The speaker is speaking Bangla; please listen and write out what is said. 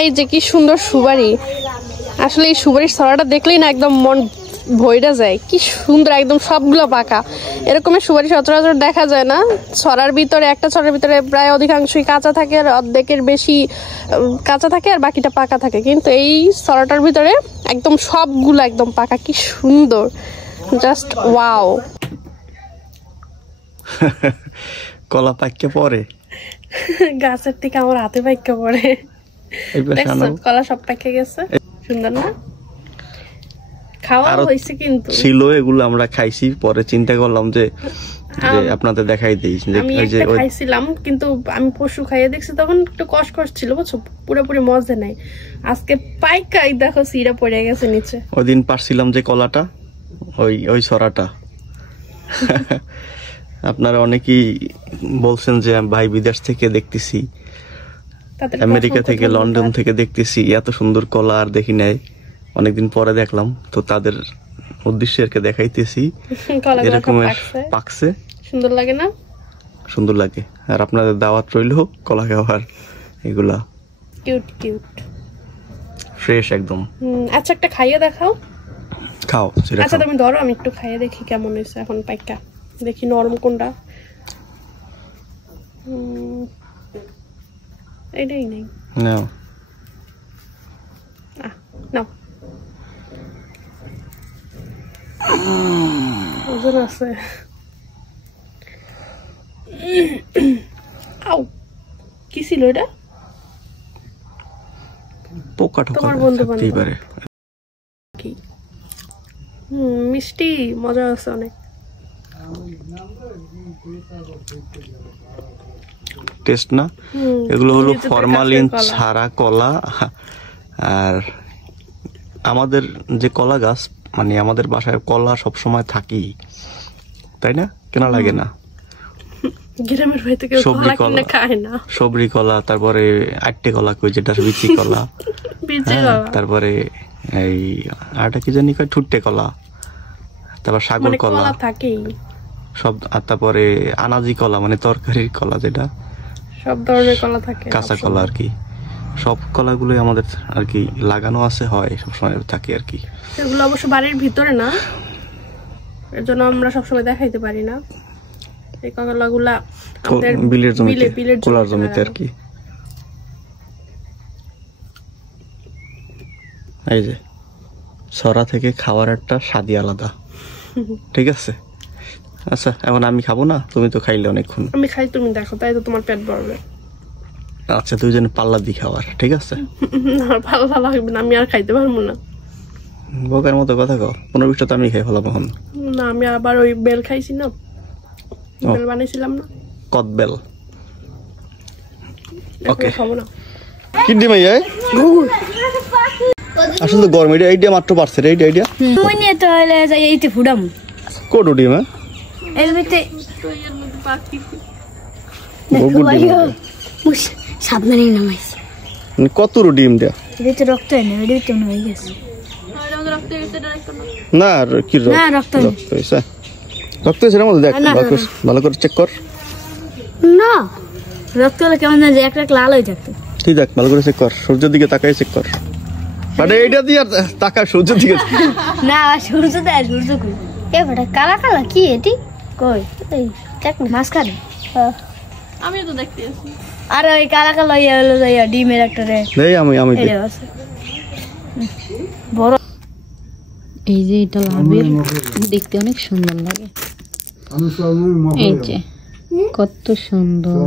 এই যে কি সুন্দর সুবারি, আসলে এই সুবারির ছড়াটা দেখলেই না একদম মন ভইরা যায়। কি সুন্দর, একদম সবগুলো পাকা। এরকমের সুবারি সচরাচর দেখা যায় না। ছড়ার ভিতরে, একটা ছড়ার ভিতরে প্রায় অধিকাংশই কাঁচা থাকে, আর অর্ধেকের বেশি কাঁচা থাকে আর বাকিটা পাকা থাকে, কিন্তু এই ছড়াটার ভিতরে একদম সবগুলো একদম পাকা। কি সুন্দর, জাস্ট ওয়াও। কলা পাইকে পরে গাছের থেকে আমার হাতে পাইকে পরে। কলা সব পাইকে গেছে, সুন্দর না? খাওয়া হয়েছে কিন্তু ছিল, এগুলো আমরা খাইছি। পরে চিন্তা করলাম যে আপনাদের দেখাই দিই। আমি একটা খাইছিলাম, কিন্তু আমি পশু খাইয়ে দেখছি, তখন একটু কষকষ ছিল, বুঝছো, পুরোপুরি মজা নাই। আজকে পাইকাই দেখো সিরা পড়ে গেছে নিচে। ওইদিন পারছিলাম যে কলাটা, ওই ছড়াটা। আপনারা অনেকেই বলছেন যে ভাই বিদেশ থেকে দেখতেছি, আমেরিকা থেকে, লন্ডন থেকে দেখতেছি, এত সুন্দর কলা আর দেখি নাই। অনেকদিন পরে দেখলাম, তো তাদের উদ্দেশ্যে দেখাইতেছি। এরকমের পাকছে, সুন্দর লাগে না? সুন্দর লাগে। আর আপনাদের দাওয়াত রইল কলা খাওয়ার। এগুলা কিউট কিউট, ফ্রেশ একদম। আচ্ছা, একটা খাইয়ে দেখাও। খাও। আচ্ছা তুমি ধরো, আমি একটু খাইয়ে দেখি কেমন হয়েছে। এখন পাইকা দেখি নরম কোনটা। এটাই নেই, নাও নাও। ওজন আছে। আউ, কি ছিল এটা? পোকা টোকা তোমার বন্ধু থাকতেই পারে। কি মিষ্টি, মজা আছে অনেক। টেস্ট না? এগুলো হলো ফরমালিন ছাড়া কলা। আর আমাদের যে কলা গাছ, মানে আমাদের বাসায় কলা সবসময় থাকেই, তাই না? কেনা লাগে না? গ্রামের বাড়ি থেকে কলা কিনে খায় না। সবরি কলা, তারপরে আটটে কলা কই, যেটা বিচি কলা, তারপরে এই আরটা কি জানি কয়, ঠুট্টে কলা, তারপর সাগর কলা থাকেই সব। আর তারপরে আনাজি কলা, মানে তরকারির কলা, যেটা সব ধরনের কলা থাকে, কাঁচা কলা আর কি। সব কলাগুলোই আমাদের আর কি লাগানো আছে, হয় সবসময় থাকে আর কি। এগুলো অবশ্য বাড়ির ভিতরে না, এর জন্য আমরা সবসময় দেখাইতে পারি না। এই কলাগুলা আমাদের বিলের জমিতে, কলার জমিতে আর কি। এই যে ছড়া থেকে খাওয়ার একটা স্বাদই আলাদা, ঠিক আছে? আচ্ছা, এখন আমি খাবো না, তুমি তো খাইলে অনেকক্ষণ। আমি খাই, তুমি দেখো, তাই তো তোমার পেট ভরবে। আচ্ছা, তুই যেন পাল্লা দি খাওয়ার, ঠিক আছে? না, পাল্লা লাগবে না, আমি আর খাইতে পারবো না। বোকার মতো কথা কও। 15-20টা তো আমি খাই ফেলাম এখন। না, আমি আবার ওই বেল খাইছি না, বেল বানাইছিলাম না, কদবেল। ওকে, খাবো না। কি দিম এই আসলে তো গরম। এইটা মাত্র পারছে রে, এইটা তুই নিয়ে তো হলে যাই এইতে ফুডাম কোড ডিম। এর ভিতরে পাখি সাবধানে নামাইছি। কত ডিম দেয়া? এদিকে রক্ত এনে, এদিকে মনে হয়ে গেছে। না, কি রক্ত হয়েছে? রক্ত হয়েছে মধ্যে দেখ, ভালো করে চেক কর। না, রক্ত হলে কেমন জানি একটা লাল হয়ে থাকতো। তুই দেখ, ভালো করে চেক কর, সূর্যের দিকে তাকাই চেক কর। মানে এইটা দিয়ে তাকা সূর্যের দিকে। না, সূর্য দেয়, সূর্য কই? এ বেটা কালা কালা কি এটি? কই এই দেখ মাঝখানে। আমিও তো দেখতে আছি। আর ওই কালা কালা ইয়ে হলো ডিমের একটা রে। এই আমি এই আছে। বড় এই যে এটা লাভের, দেখতে অনেক সুন্দর লাগে। এই যে কত সুন্দর।